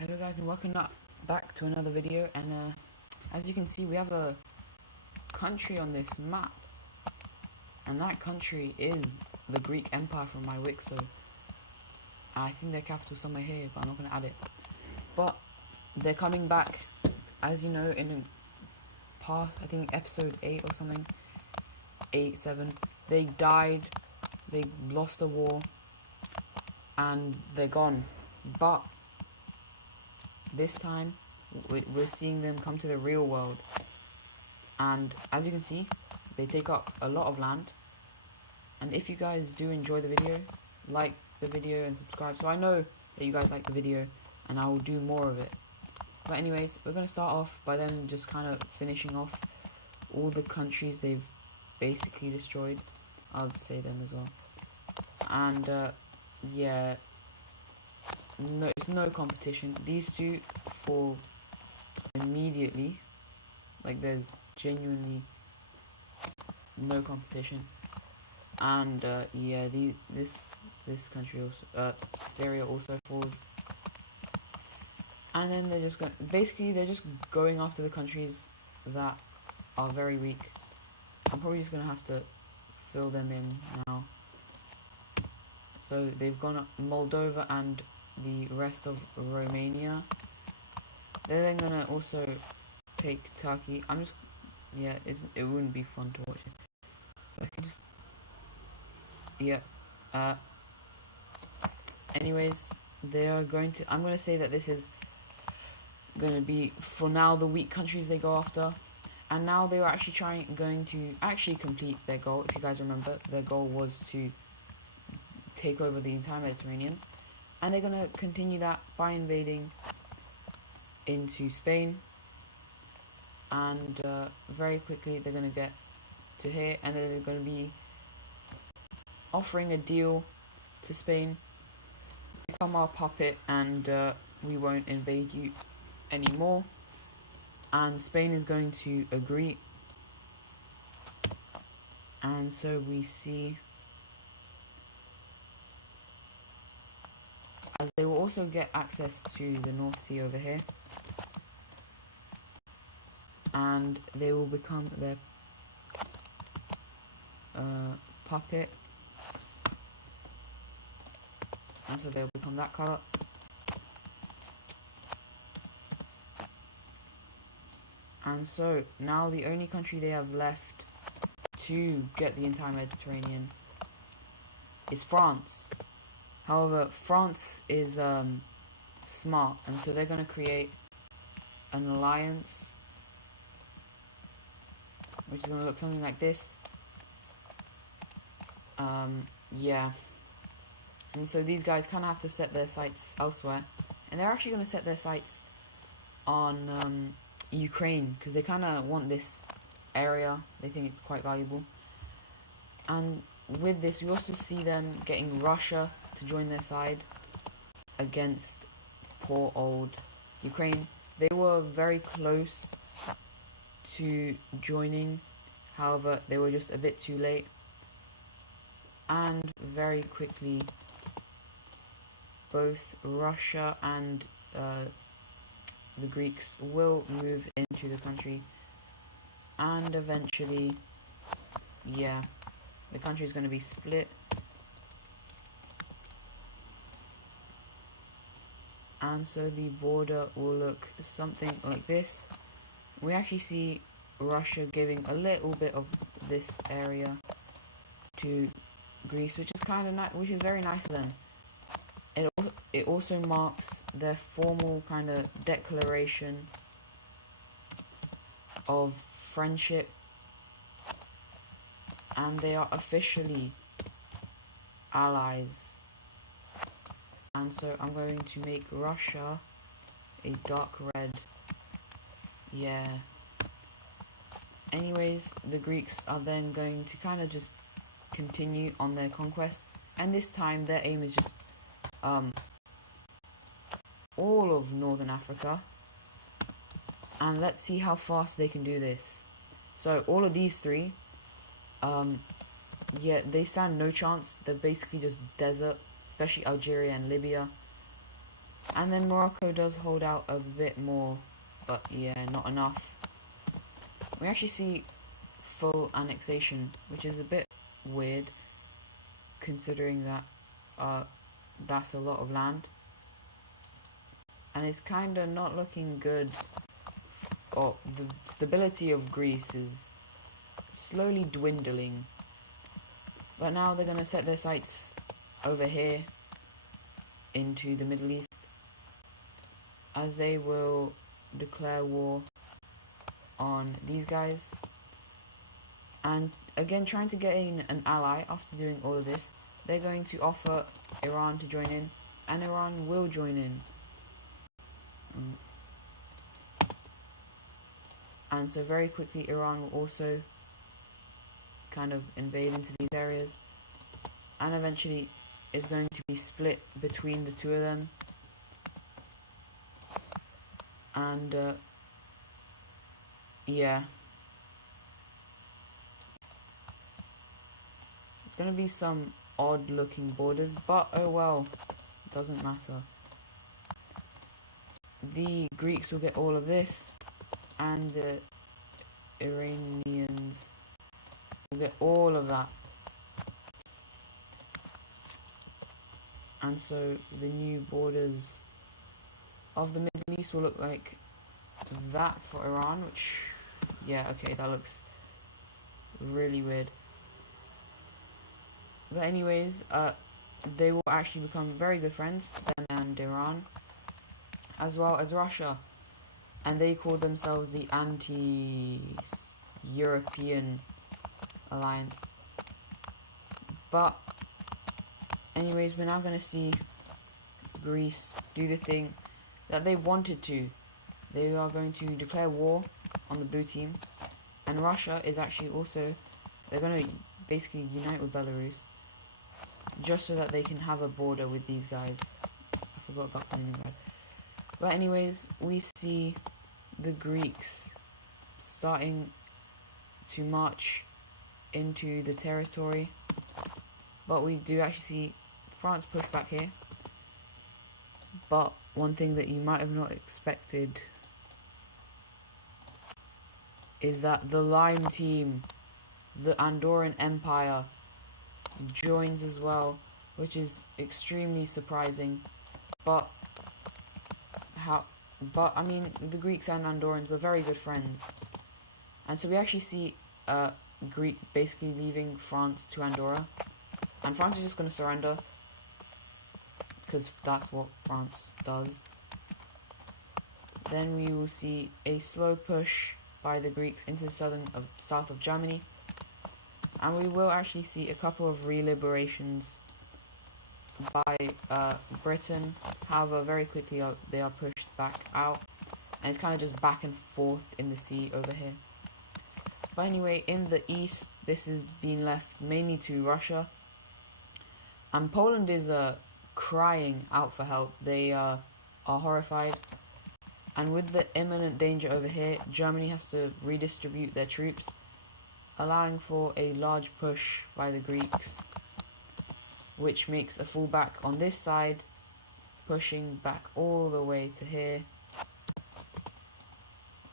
Hello guys, and welcome back to another video. And as you can see, we have a country on this map, and that country is the Greek Empire from my WICSO. I think their capital's somewhere here, but I'm not going to add it. But they're coming back, as you know, in past, I think episode 8 or something, 8, 7. They died, they lost the war, and they're gone. But this time, we're seeing them come to the real world. And as you can see, they take up a lot of land. And if you guys do enjoy the video, like the video and subscribe. So I know that you guys like the video, and I will do more of it. But anyways, we're going to start off by them just kind of finishing off all the countries they've basically destroyed. I'll say them as well. And yeah, no, it's no competition. These two fall immediately. Like, there's genuinely no competition. And yeah, this country also, Syria also falls. And then they're just they're just going after the countries that are very weak. I'm probably just gonna have to fill them in now. So they've gone up Moldova and the rest of Romania. They're then gonna also take Turkey. Yeah, it wouldn't be fun to watch it. But I can just, yeah. Anyways, they are going to. I'm gonna say that this is gonna be, for now, the weak countries they go after. And now they were actually going to complete their goal. If you guys remember, their goal was to take over the entire Mediterranean. And they're going to continue that by invading into Spain. And very quickly they're going to get to here. And then they're going to be offering a deal to Spain. Become our puppet, and we won't invade you anymore. And Spain is going to agree. And so we see, as they will also get access to the North Sea over here, and they will become their puppet, and so they'll become that colour. And so now the only country they have left to get the entire Mediterranean is France. However, France is smart, and so they're going to create an alliance, which is going to look something like this. Yeah. And so these guys kind of have to set their sights elsewhere, and they're actually going to set their sights on Ukraine, because they kind of want this area. They think it's quite valuable. And with this, we also see them getting Russia to join their side against poor old Ukraine. They were very close to joining, however they were just a bit too late. And very quickly, both Russia and the Greeks will move into the country, and eventually, yeah, the country is going to be split. And so the border will look something like this. We actually see Russia giving a little bit of this area to Greece, which is kind of nice, which is very nice of them. It also marks their formal kind of declaration of friendship, and they are officially allies. And so I'm going to make Russia a dark red. Yeah. Anyways, the Greeks are then going to kind of just continue on their conquest, and this time their aim is just all of Northern Africa. And let's see how fast they can do this. So all of these three, yeah, they stand no chance. They're basically just desert, especially Algeria and Libya. And then Morocco does hold out a bit more, but yeah, not enough. We actually see full annexation, which is a bit weird, considering that that's a lot of land. And it's kinda not looking good. Oh, the stability of Greece is slowly dwindling. But now they're gonna set their sights over here into the Middle East, as they will declare war on these guys. And again, trying to gain an ally after doing all of this, they're going to offer Iran to join in, and Iran will join in. And so very quickly Iran will also kind of invade into these areas, and eventually is going to be split between the two of them. And yeah, it's going to be some odd looking borders, but oh well, it doesn't matter. The Greeks will get all of this, and the Iranians will get all of that. And so the new borders of the Middle East will look like that for Iran, which, yeah, okay, that looks really weird. But anyways, they will actually become very good friends, them and Iran, as well as Russia. And they call themselves the Anti-European Alliance. But anyways, we're now going to see Greece do the thing that they wanted to. They are going to declare war on the blue team. And Russia is actually also, they're going to basically unite with Belarus, just so that they can have a border with these guys. I forgot about Kaliningrad. But anyways, we see the Greeks starting to march into the territory. But we do actually see France push back here. But one thing that you might have not expected is that the Lime team, the Andorran Empire, joins as well, which is extremely surprising. But I mean, the Greeks and Andorrans were very good friends, and so we actually see Greek basically leaving France to Andorra, and France is just going to surrender because that's what France does. Then we will see a slow push by the Greeks into the south of Germany, and we will actually see a couple of reliberations by Britain. However, very quickly they are pushed back out, and it's kind of just back and forth in the sea over here. But anyway, in the east, this is being left mainly to Russia, and Poland is crying out for help. They are horrified, and with the imminent danger over here, Germany has to redistribute their troops, allowing for a large push by the Greeks, which makes a fallback on this side, pushing back all the way to here.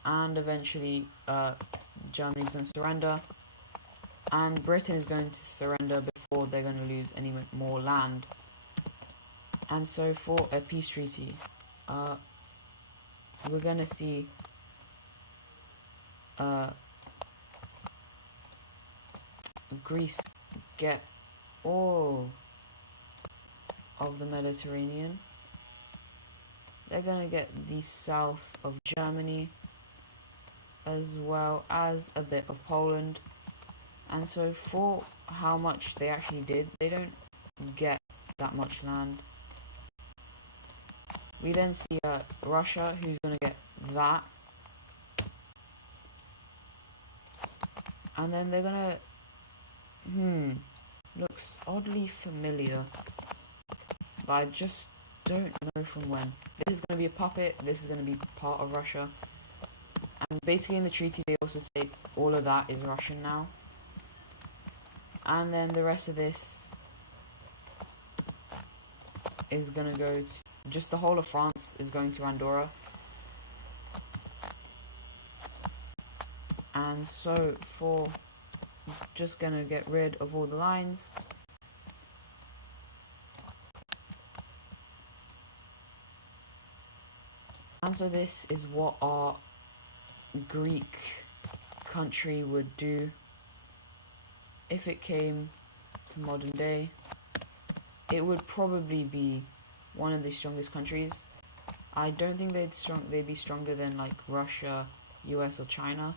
And eventually, Germany's going to surrender, and Britain is going to surrender before they're going to lose any more land. And so for a peace treaty, we're going to see Greece get all of the Mediterranean. They're going to get the south of Germany, as well as a bit of Poland. And so for how much they actually did, they don't get that much land. We then see Russia, who's going to get that. And then they're going to... looks oddly familiar, but I just don't know from when. This is going to be a puppet, this is going to be part of Russia. And basically in the treaty they also say all of that is Russian now. And then the rest of this is going to go to just the whole of France this is going to Andorra. And so for just gonna get rid of all the lines. And so this is what our Greek country would do if it came to modern day. It would probably be one of the strongest countries. I don't think they'd be stronger than like Russia, US or China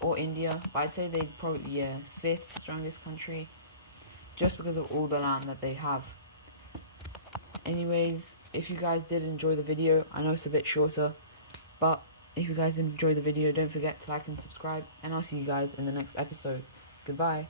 or India, but I'd say they'd probably, 5th strongest country, just because of all the land that they have. Anyways, if you guys did enjoy the video, I know it's a bit shorter, but if you guys did enjoy the video, don't forget to like and subscribe, and I'll see you guys in the next episode. Goodbye.